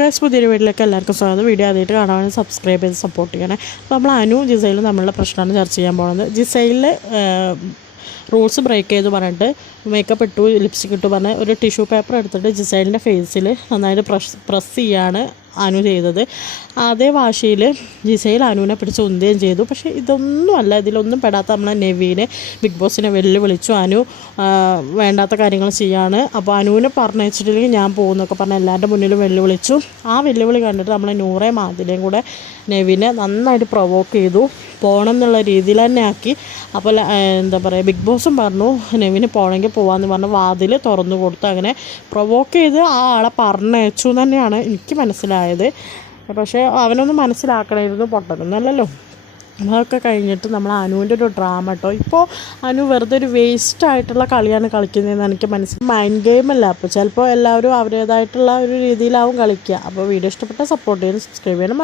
Guys പുതിയൊരു വീട്ടിലേക്ക് എല്ലാവർക്കും സ്വാഗതം. വീഡിയോ ആദ്യമായിട്ട് കാണാൻ സബ്സ്ക്രൈബ് ചെയ്ത് സപ്പോർട്ട് ചെയ്യണേ. അപ്പോൾ നമ്മൾ അനു ജിസൈൽ നമ്മളുടെ പ്രശ്നമാണ് ചർച്ച ചെയ്യാൻ പോകുന്നത് ജിസൈലിൽ റൂൾസ് ബ്രേക്ക് ചെയ്ത് പറഞ്ഞിട്ട് മേക്കപ്പ് ഇട്ടു ലിപ്സ്റ്റിക് ഇട്ടു പറഞ്ഞ് ഒരു ടിഷ്യൂ പേപ്പർ എടുത്തിട്ട് ജിസൈലിന്റെ ഫേസിൽ നന്നായിട്ട് പ്രസ് പ്രസ് ചെയ്യാണ്. അനു ചെയ്തത്. അതേ വാശിയിൽ ജിസയിൽ അനുവിനെ പിടിച്ച് ഉന്തുകയും ചെയ്തു. പക്ഷേ ഇതൊന്നും അല്ല. ഇതിലൊന്നും പെടാത്ത നമ്മളെ നെവീനെ ബിഗ് ബോസിനെ വെല്ലുവിളിച്ചു. അനു വേണ്ടാത്ത കാര്യങ്ങൾ ചെയ്യാണ്. അപ്പോൾ അനുവിനെ പറഞ്ഞിട്ടില്ലെങ്കിൽ ഞാൻ പോകുന്നൊക്കെ പറഞ്ഞ് എല്ലാവരുടെ മുന്നിലും വെല്ലുവിളിച്ചു. ആ വെല്ലുവിളി കണ്ടിട്ട് നമ്മളെ നൂറേ മാതിലയും കൂടെ നെവിനെ നന്നായിട്ട് പ്രൊവോക്ക് ചെയ്തു. പോകണം എന്നുള്ള രീതിയിൽ തന്നെ ആക്കി. അപ്പോൾ എന്താ പറയുക ബിഗ് ബോസും പറഞ്ഞു നെവിന് പോകണമെങ്കിൽ പോകാമെന്ന് പറഞ്ഞ് വാതിൽ തുറന്നു കൊടുത്തു. അങ്ങനെ പ്രൊവോക്ക് ചെയ്ത് ആ ആളെ പറഞ്ഞയച്ചു തന്നെയാണ് എനിക്ക് മനസ്സിലായത്. പക്ഷേ അവനൊന്നും മനസ്സിലാക്കണമായിരുന്നു പൊട്ടനൊന്നുമല്ലല്ലോ അതൊക്കെ കഴിഞ്ഞിട്ട് നമ്മൾ അനുവിന്റെ ഒരു ഡ്രാമ കേട്ടോ ഇപ്പോൾ അനു വെറുതെ ഒരു വേസ്റ്റ് ആയിട്ടുള്ള കളിയാണ് കളിക്കുന്നതെന്ന് എനിക്ക് മനസ്സിലായി. മൈൻഡ് ഗെയിം അല്ല. അപ്പോൾ ചിലപ്പോൾ എല്ലാവരും അവരുടേതായിട്ടുള്ള ഒരു രീതിയിലാവും കളിക്കുക. അപ്പോൾ വീഡിയോ ഇഷ്ടപ്പെട്ട സപ്പോർട്ട് ചെയ്യാൻ സബ്സ്ക്രൈബ് ചെയ്യണം